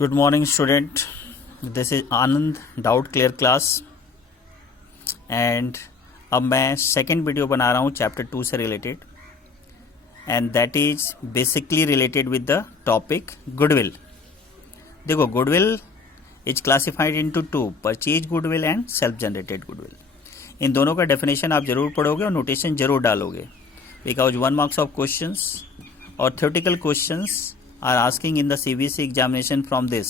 Good morning student, this is Anand doubt clear class. And अब मैं second video बना रहा हूँ चैप्टर 2 से related, and that is basically related with the topic goodwill. देखो, goodwill is classified into two, purchase goodwill and self generated goodwill. इन दोनों का डेफिनेशन आप जरूर पढ़ोगे और नोटेशन जरूर डालोगे, बिकॉज 1 मार्क्स ऑफ क्वेश्चंस और theoretical questions are asking in the CBSE examination from this.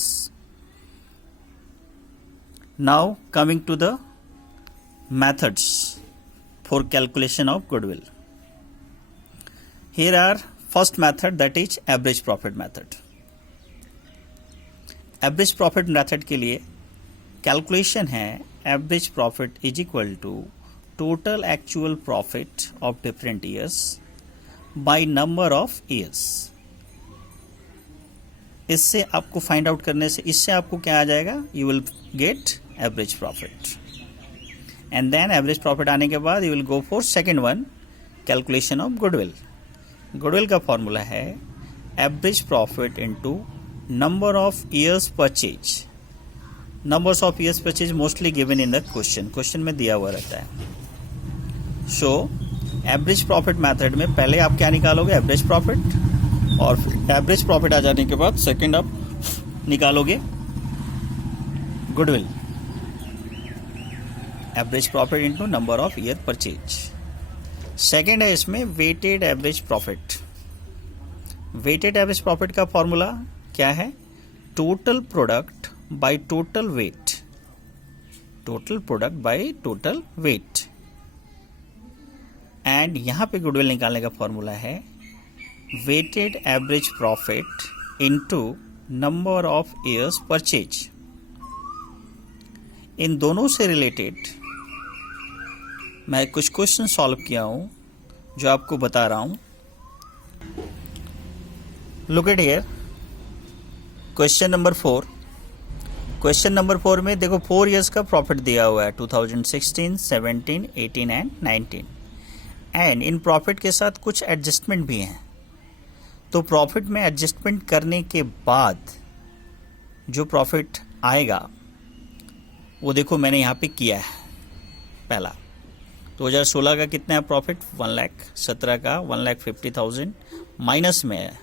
Now coming to the methods for calculation of goodwill. Here are first method, that is average profit method. Average profit method के लिए calculation है average profit is equal to total actual profit of different years by number of years. इससे आपको find out करने से इससे आपको क्या आ जाएगा, you will get average profit, and then average profit आने के बाद you will go for second one, calculation of goodwill. Goodwill का फॉर्मूला है average profit into number of years purchase. Numbers of years purchase mostly given in the question में दिया हुआ रहता है। सो एवरेज प्रॉफिट मेथड में पहले आप क्या निकालोगे, एवरेज प्रॉफिट, और एवरेज प्रॉफिट आ जाने के बाद सेकंड आप निकालोगे goodwill. Average profit into number of year purchase. Second है इसमें weighted average profit. Weighted average profit का फॉर्मूला क्या है, total product by total weight. Total product by total weight. And यहां पे गुडविल निकालने का फॉर्मूला है weighted average profit into number of years purchase. इन दोनों से रिलेटेड मैं कुछ क्वेश्चन सॉल्व किया हूं जो आपको बता रहा हूं। Look at here, question number 4। Question number 4 में देखो 4 इयर्स का प्रॉफिट दिया हुआ है, 2016, 17, 18 एंड 19। एंड इन प्रॉफिट के साथ कुछ एडजस्टमेंट भी हैं। तो प्रॉफिट में एडजस्टमेंट करने के बाद जो प्रॉफिट आएगा वो देखो मैंने यहाँ पे किया है। पहला 2016 का कितना है प्रॉफिट, 1 लाख। 17 का 1,50,000 माइनस में है।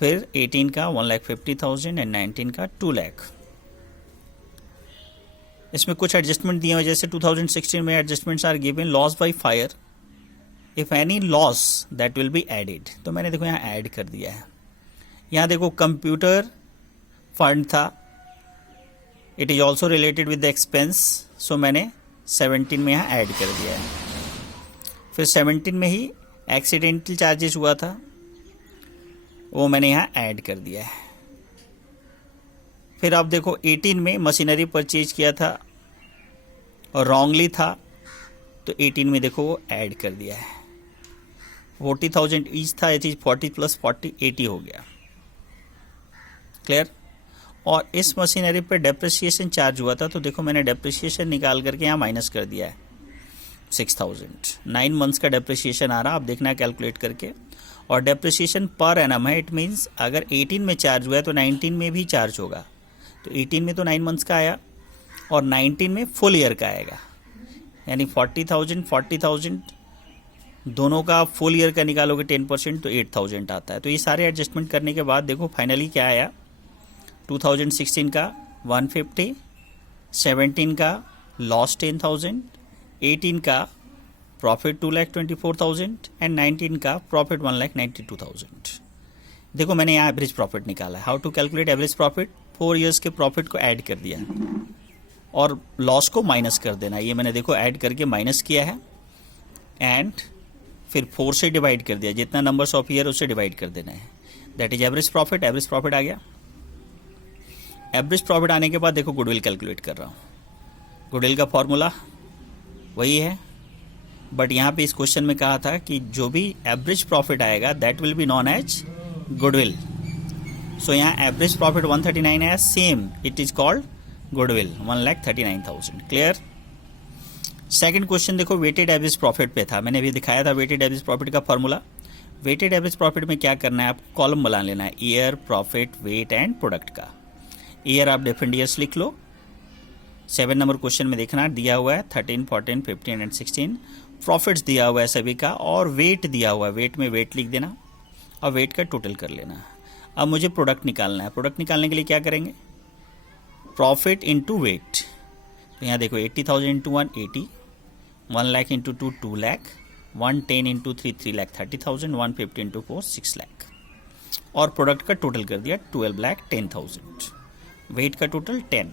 फिर 18 का 1,50,000 एंड 19 का 2 लाख। इसमें कुछ एडजस्टमेंट दिए हुए, जैसे 2016 में adjustments are given loss by fire, if any loss that will be added. तो मैंने देखो यहाँ ऐड कर दिया है। यहाँ देखो कंप्यूटर फंड था, it is also related with the expense, so मैंने 17 में यहाँ ऐड कर दिया है। फिर 17 में ही एक्सीडेंटल चार्जेस हुआ था, वो मैंने यहाँ ऐड कर दिया है। फिर आप देखो 18 में मशीनरी परचेज किया था और रॉन्गली था, तो 18 में देखो वो ऐड कर दिया है। 40,000 ईच था, ये चीज 40 + 40 80 हो गया। क्लियर। और इस मशीनरी पे डेप्रिसिएशन चार्ज हुआ था, तो देखो मैंने डेप्रिसिएशन निकाल करके यहाँ माइनस कर दिया है 6,000। 9 मंथ्स का डेप्रिसिएशन आ रहा, आप देखना कैलकुलेट करके। और डेप्रिसिएशन पर एनम है, इट मीन्स अगर 18 में चार्ज हुआ है तो 19 में भी चार्ज होगा। तो 18 में तो 9 मंथ्स का आया और 19 में फुल ईयर का आएगा, यानी 40,000 दोनों का फुल ईयर का निकालोगे 10% तो 8,000 आता है। तो ये सारे एडजस्टमेंट करने के बाद देखो फाइनली क्या आया, 2016 का 150, 17 का लॉस 10,000, 18 का प्रॉफिट 2,24,000 एंड 19 का प्रॉफिट 1,92,000। देखो मैंने यहाँ एवरेज प्रॉफिट निकाला है। How to calculate average profit, 4 years के प्रॉफिट को ऐड कर दिया और लॉस को माइनस कर देना। ये मैंने देखो ऐड करके माइनस किया है एंड फिर 4 से डिवाइड कर दिया, जितना नंबर्स ऑफ ईयर उससे डिवाइड कर देना है। That is average profit. Average profit आ गया। एवरेज प्रॉफिट आने के बाद देखो गुडविल कैलकुलेट कर रहा हूँ। गुडविल का फॉर्मूला वही है, बट यहाँ पे इस क्वेश्चन में कहा था कि जो भी एवरेज प्रॉफिट आएगा that will be known as goodwill. So यहाँ एवरेज प्रॉफिट 139 है, same it is called goodwill 1,39,000। Clear. Second question देखो वेटेड एवरेज प्रॉफिट पे था, मैंने अभी दिखाया था वेटेड एवरेज प्रॉफिट का फॉर्मूला। वेटेड एवरेज प्रॉफिट में क्या करना है, आपको कॉलम बना लेना है year, profit, weight and product का। ईयर आप डिफरेंट ईयर्स लिख लो। 7 नंबर क्वेश्चन में देखना दिया हुआ है 13, 14, 15 एंड 16। प्रॉफिट्स दिया हुआ है सभी का और वेट दिया हुआ है, वेट में वेट लिख देना और वेट का टोटल कर लेना। अब मुझे प्रोडक्ट निकालना है। प्रोडक्ट निकालने के लिए क्या करेंगे, प्रॉफिट इंटू वेट। तो यहाँ देखो 80,000 into 1 80, 1 lakh into 2 2 lakh, 110 into 3 3 lakh 30,000, 150 into 4 6 lakh और प्रोडक्ट का टोटल कर दिया 12 लाख 10,000। वेट का टोटल 10।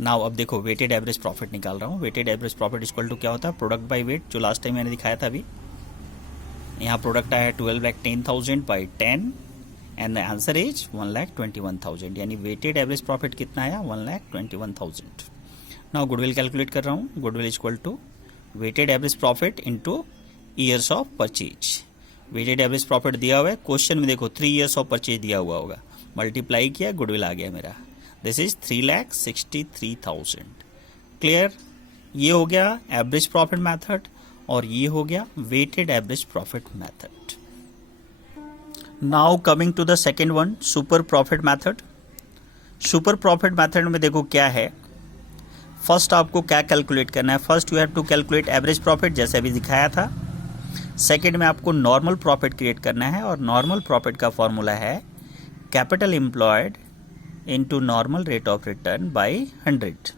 नाउ अब देखो वेटेड एवरेज प्रॉफिट निकाल रहा हूँ। Weighted average profit equal to क्या होता है, प्रोडक्ट बाय वेट, जो लास्ट टाइम मैंने दिखाया था। अभी यहाँ प्रोडक्ट आया 12 lakh 10,000 by 10 and the answer is 1,21,000, यानी वेटेड एवरेज प्रॉफिट कितना आया 1,21,000। नाउ गुडविल कैलकुलेट कर रहा हूँ। Goodwill equal to weighted average profit into years of purchase. Weighted average profit दिया हुआ है, क्वेश्चन में देखो 3 ईयर्स ऑफ परचेज दिया हुआ होगा, मल्टीप्लाई किया, गुडविल आ गया मेरा। This is 3,63,000। क्लियर, ये हो गया एवरेज प्रॉफिट मेथड और ये हो गया weighted average profit method. Now coming to the second one, super profit method. Super profit method में देखो क्या है, फर्स्ट आपको क्या कैलकुलेट करना है, first you have to calculate average profit जैसे अभी दिखाया था। सेकेंड में आपको नॉर्मल प्रॉफिट क्रिएट करना है और नॉर्मल प्रॉफिट का फॉर्मूला है capital employed into normal rate of return by 100।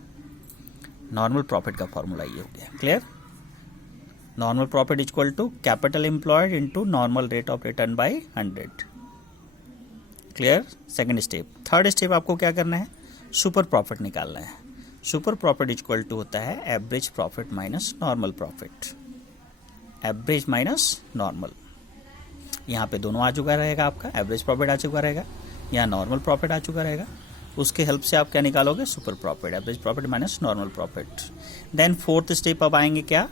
Normal profit का फॉर्मूला ये हो गया। Clear, normal profit equal to capital employed into normal rate of return by 100। Clear, second step. Third step आपको क्या करना है, सुपर प्रॉफिट निकालना है। सुपर प्रॉफिट इक्वल टू होता है average profit minus normal profit. Average minus normal, यहाँ पे दोनों आ चुका रहेगा, आपका एवरेज प्रॉफिट आ चुका रहेगा, यहाँ नॉर्मल प्रॉफिट आ चुका रहेगा। उसके हेल्प से आप क्या निकालोगे, super profit, average profit minus normal profit. Then fourth step अब आएंगे क्या,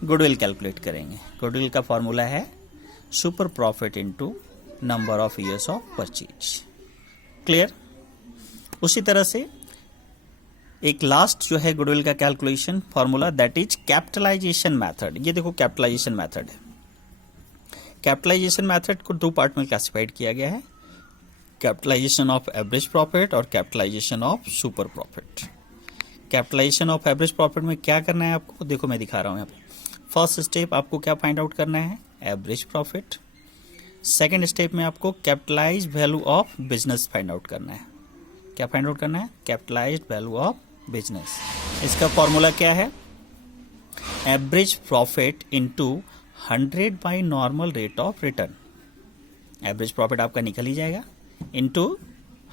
गुडविल कैलकुलेट करेंगे। गुडविल का फॉर्मूला है super profit into number of years of purchase. Clear, उसी तरह से एक लास्ट जो है गुडविल का calculation formula, that is capitalization method. ये देखो कैपिटलाइजेशन मेथड है। कैपिटलाइजेशन मेथड को 2 पार्ट में क्लासिफाइड किया गया है, कैपिटलाइजेशन ऑफ एवरेज प्रॉफिट और capitalization of super profit. Capitalization of average profit में क्या करना है आपको, देखो मैं दिखा रहा हूं यहाँ पे। फर्स्ट स्टेप आपको क्या फाइंड आउट करना है, एवरेज प्रॉफिट। सेकेंड स्टेप में आपको capitalize value of business find out करना है। क्या फाइंड आउट करना है, कैपिटलाइज वैल्यू ऑफ बिजनेस। इसका फॉर्मूला क्या है, average profit into 100 by normal rate of return. Average profit आपका निकल ही जाएगा into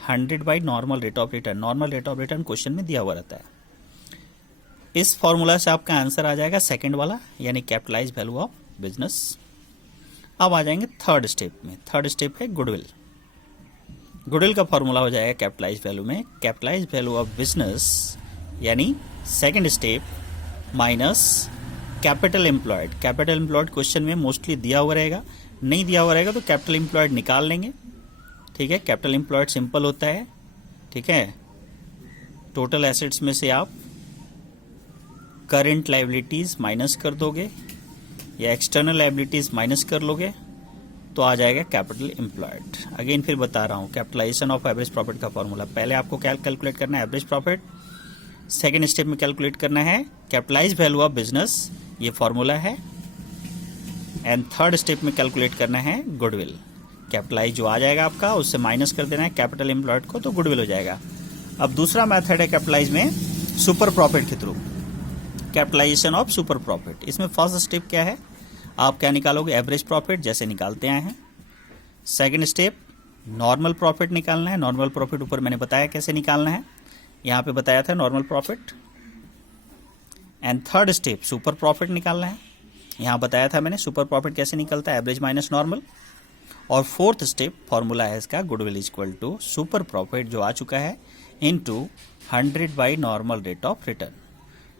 100 by normal rate of return. नॉर्मल रेट ऑफ रिटर्न क्वेश्चन में दिया हुआ रहता है। इस फॉर्मूला से आपका आंसर आ जाएगा सेकंड वाला, यानी कैपिटलाइज वैल्यू ऑफ बिजनेस। अब आ जाएंगे थर्ड स्टेप में। थर्ड स्टेप है गुडविल। गुडविल का फॉर्मूला हो जाएगा कैपिटलाइज वैल्यू में कैपिटलाइज वैल्यू ऑफ बिजनेस, यानी second step minus capital employed. Capital employed question में मोस्टली दिया हुआ रहेगा, नहीं दिया हुआ रहेगा तो कैपिटल एम्प्लॉयड निकाल लेंगे। ठीक है, कैपिटल एम्प्लॉयड सिंपल होता है। ठीक है, टोटल एसेट्स में से आप करंट लायबिलिटीज माइनस कर दोगे या एक्सटर्नल लायबिलिटीज माइनस कर लोगे तो आ जाएगा कैपिटल एम्प्लॉयड। अगेन फिर बता रहा हूँ, कैपिटलाइजेशन ऑफ एवरेज प्रॉफिट का फॉर्मूला, पहले आपको क्या कैलकुलेट करना है, एवरेज प्रॉफिट। सेकेंड स्टेप में कैलकुलेट करना है कैपिटलाइज वैल्यू ऑफ बिजनेस, ये फॉर्मूला है। एंड थर्ड स्टेप में कैलकुलेट करना है गुडविल। कैपिटलाइज जो आ जाएगा आपका उससे माइनस कर देना है कैपिटल एम्प्लॉयड को, तो गुडविल हो जाएगा। अब दूसरा मेथड है कैपिटलाइज में सुपर प्रॉफिट के through, capitalization of super profit. इसमें फर्स्ट स्टेप क्या है, आप क्या निकालोगे, एवरेज प्रॉफिट जैसे निकालते आए हैं। सेकंड स्टेप नॉर्मल प्रॉफिट निकालना है। नॉर्मल प्रॉफिट ऊपर मैंने बताया कैसे निकालना है, यहाँ पे बताया था normal profit. And third step super profit निकालना है, यहाँ बताया था मैंने सुपर प्रॉफिट कैसे निकलता है, एवरेज माइनस नॉर्मल। और फोर्थ स्टेप फॉर्मूला है इसका goodwill equal to super profit जो आ चुका है into 100 by normal rate of return.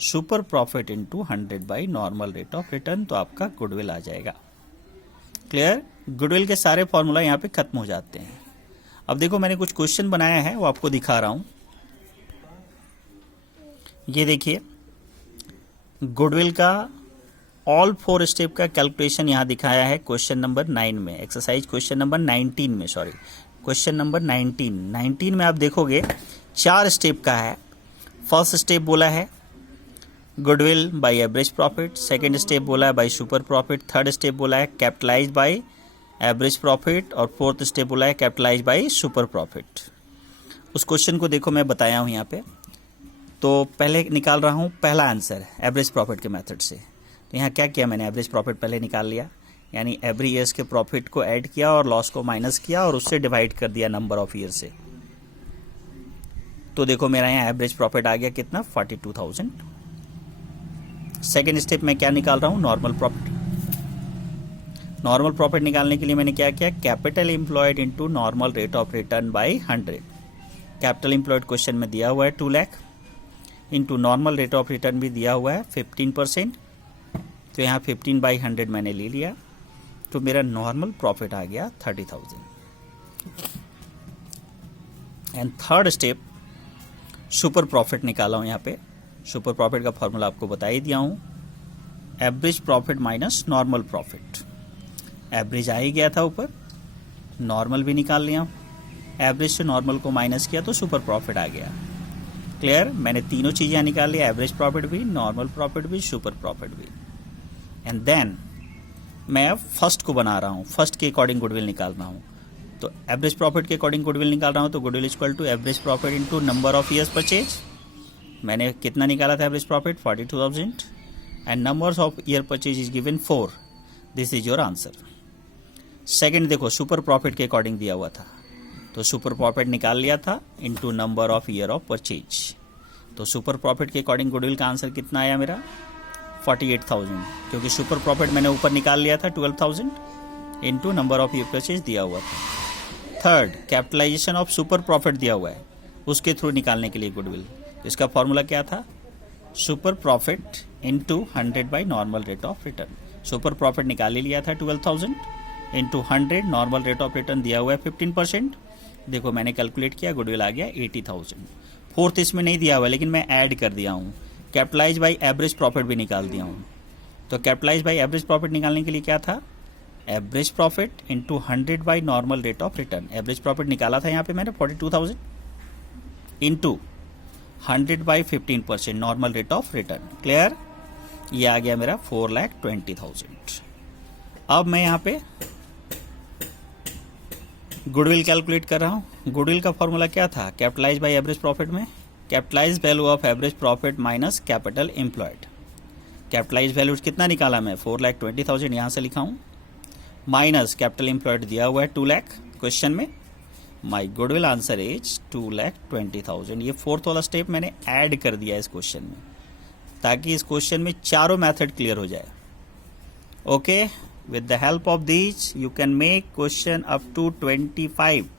Super profit into 100 by normal rate of return, तो आपका गुडविल आ जाएगा। क्लियर, गुडविल के सारे फॉर्मूला यहाँ पे खत्म हो जाते हैं। अब देखो मैंने कुछ क्वेश्चन बनाया है वो आपको दिखा रहा हूं। ये देखिए गुडविल का ऑल 4 स्टेप का कैलकुलेशन यहाँ दिखाया है क्वेश्चन नंबर 9 में, एक्सरसाइज क्वेश्चन नंबर 19 में, सॉरी क्वेश्चन नंबर 19 में आप देखोगे 4 स्टेप का है। फर्स्ट स्टेप बोला है goodwill by average profit, second step बोला है by super profit, third step बोला है कैपिटलाइज बाय एवरेज प्रॉफिट और फोर्थ स्टेप बोला है कैपिटलाइज बाय सुपर प्रॉफिट। उस क्वेश्चन को देखो मैं बताया हूँ यहाँ पे। तो पहले निकाल रहा हूँ पहला आंसर एवरेज प्रॉफिट के मेथड से। तो यहाँ क्या किया मैंने, एवरेज प्रॉफिट पहले निकाल लिया, यानी एवरी ईयर्स के प्रॉफिट को ऐड किया और लॉस को माइनस किया और उससे डिवाइड कर दिया नंबर ऑफ ईयर से। तो देखो मेरा यहाँ एवरेज प्रॉफिट आ गया कितना, 42,000। सेकेंड स्टेप में क्या निकाल रहा हूँ, नॉर्मल प्रॉफिट। नॉर्मल प्रॉफिट निकालने के लिए मैंने क्या किया, capital employed into normal rate of written by 100। Capital employed question में दिया हुआ है 2 lakh, into normal rate of return भी दिया हुआ है 15%। तो यहाँ 15/100 मैंने ले लिया, तो मेरा नॉर्मल प्रॉफिट आ गया 30,000। And third step super profit निकाला हूँ यहाँ पे। सुपर प्रॉफिट का फॉर्मूला आपको बता ही दिया हूँ, average profit minus normal profit. Average आ ही गया था ऊपर, नॉर्मल भी निकाल लिया, एवरेज से नॉर्मल को माइनस किया तो सुपर प्रॉफिट आ गया। क्लियर, मैंने तीनों चीज़ें निकाल लिया, एवरेज प्रॉफिट भी, नॉर्मल प्रॉफिट भी, सुपर प्रॉफिट भी। एंड देन मैं अब फर्स्ट को बना रहा हूँ, फर्स्ट के अकॉर्डिंग गुडविल निकाल रहा हूँ। तो एवरेज प्रॉफिट के अकॉर्डिंग गुडविल निकाल रहा हूँ, तो goodwill equal to average profit into number of years purchase. मैंने कितना निकाला था average profit, 42,000 and numbers of year purchase is given 4। This is your answer. Second देखो सुपर प्रॉफिट के अकॉर्डिंग दिया हुआ था, तो सुपर प्रॉफिट निकाल लिया था into number of year of purchase. तो सुपर प्रॉफिट के अकॉर्डिंग गुडविल का आंसर कितना आया मेरा, 48,000, क्योंकि सुपर प्रॉफिट मैंने ऊपर निकाल लिया था 12,000 into number of year purchase दिया हुआ था। Third capitalization of super profit दिया हुआ है, उसके थ्रू निकालने के लिए गुडविल। तो इसका फॉर्मूला क्या था, super profit into 100 by normal rate of return. Super profit निकाल ही लिया था 12,000 into 100, normal rate of return दिया हुआ है 15%। देखो मैंने कैलकुलेट किया, गुडविल आ गया 80,000। फोर्थ इसमें नहीं दिया हुआ लेकिन मैं ऐड कर दिया हूँ, कैपिटलाइज बाई एवरेज प्रॉफिट भी निकाल दिया हूँ। तो कैपिटलाइज बाई एवरेज प्रॉफिट निकालने के लिए क्या था, average profit into 100 by normal rate of return. Average profit निकाला था यहाँ पे मैंने 42,000 into 100 by 15% normal rate of return. Clear, ये आ गया मेरा 4,20,000। अब मैं यहाँ पे गुडविल कैलकुलेट कर रहा हूँ। गुडविल का फॉर्मूला क्या था, कैपिटलाइज बाई एवरेज प्रॉफिट में capitalize value of average profit minus capital employed. Capitalize value कितना निकाला मैं, 4,20,000 यहाँ से लिखा हूँ, माइनस कैपिटल एम्प्लॉयड दिया हुआ है 2 लाख क्वेश्चन में। माई गुडविल आंसर इज 2,20,000। ये फोर्थ वाला स्टेप मैंने ऐड कर दिया इस क्वेश्चन में, ताकि इस क्वेश्चन में चारों मेथड क्लियर हो जाए। Okay, with the help of these you can make question up to 25